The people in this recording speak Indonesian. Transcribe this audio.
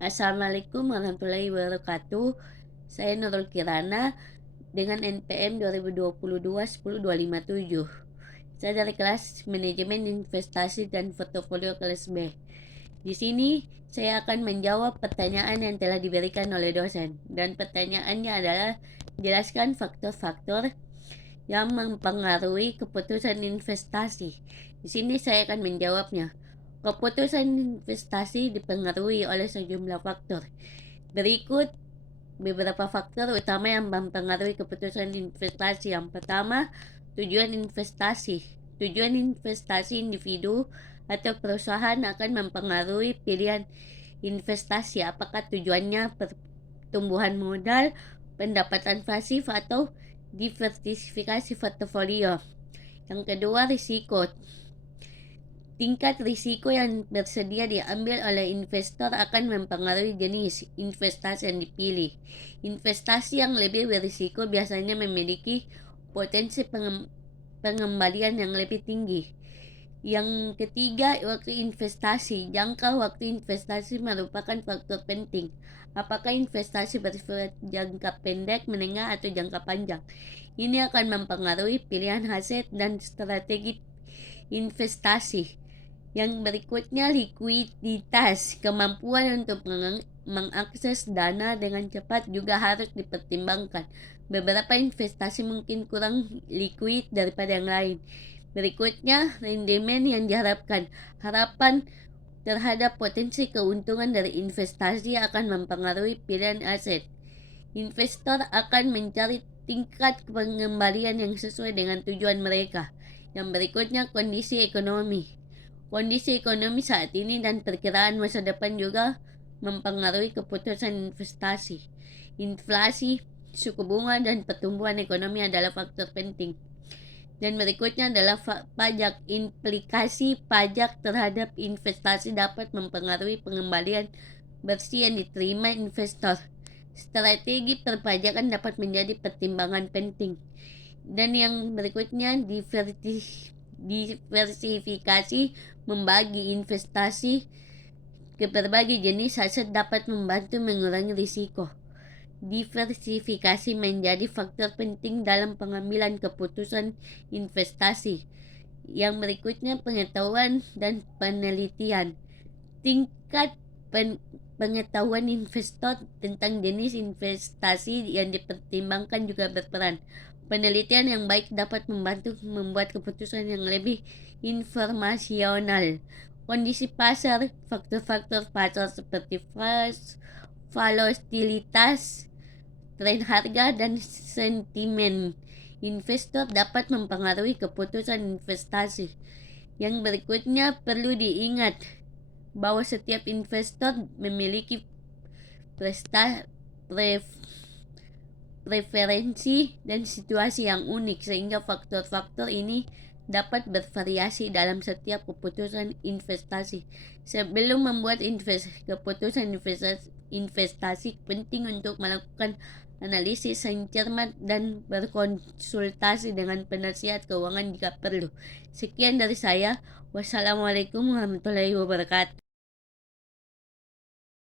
Assalamualaikum warahmatullahi wabarakatuh. Saya Nurul Kirana dengan NPM 2022 10257. Saya dari kelas Manajemen Investasi dan Portofolio kelas B. Di sini saya akan menjawab pertanyaan yang telah diberikan oleh dosen, dan pertanyaannya adalah jelaskan faktor-faktor yang mempengaruhi keputusan investasi. Di sini saya akan menjawabnya. Keputusan investasi dipengaruhi oleh sejumlah faktor. Berikut beberapa faktor utama yang mempengaruhi keputusan investasi. Yang pertama, tujuan investasi. Tujuan investasi individu atau perusahaan akan mempengaruhi pilihan investasi. Apakah tujuannya pertumbuhan modal, pendapatan pasif, atau diversifikasi portofolio. Yang kedua, risiko. Tingkat risiko yang bersedia diambil oleh investor akan mempengaruhi jenis investasi yang dipilih. Investasi yang lebih berisiko biasanya memiliki potensi pengembalian yang lebih tinggi. Yang ketiga, waktu investasi. Jangka waktu investasi merupakan faktor penting. Apakah investasi bersifat jangka pendek, menengah, atau jangka panjang? Ini akan mempengaruhi pilihan aset dan strategi investasi. Yang berikutnya, likuiditas. Kemampuan untuk mengakses dana dengan cepat juga harus dipertimbangkan. Beberapa investasi mungkin kurang liquid daripada yang lain. Berikutnya, rendemen yang diharapkan. Harapan terhadap potensi keuntungan dari investasi akan mempengaruhi pilihan aset. Investor akan mencari tingkat pengembalian yang sesuai dengan tujuan mereka. Yang berikutnya, kondisi ekonomi. Kondisi ekonomi saat ini dan perkiraan masa depan juga mempengaruhi keputusan investasi. Inflasi, suku bunga, dan pertumbuhan ekonomi adalah faktor penting. Dan berikutnya adalah pajak. Implikasi pajak terhadap investasi dapat mempengaruhi pengembalian bersih yang diterima investor. Strategi perpajakan dapat menjadi pertimbangan penting. Dan yang berikutnya, diversifikasi. Membagi investasi ke berbagai jenis aset dapat membantu mengurangi risiko. Diversifikasi menjadi faktor penting dalam pengambilan keputusan investasi. Yang berikutnya, pengetahuan dan penelitian. Tingkat pengetahuan investor tentang jenis investasi yang dipertimbangkan juga berperan. Penelitian yang baik dapat membantu membuat keputusan yang lebih informasional. Kondisi pasar. Faktor-faktor pasar seperti volatilitas, tren harga, dan sentimen investor dapat mempengaruhi keputusan investasi. Yang berikutnya, perlu diingat bahwa setiap investor memiliki preferensi dan situasi yang unik, sehingga faktor-faktor ini dapat bervariasi dalam setiap keputusan investasi. Sebelum membuat keputusan investasi, penting untuk melakukan analisis yang cermat dan berkonsultasi dengan penasihat keuangan jika perlu. Sekian dari saya. Wassalamualaikum warahmatullahi wabarakatuh.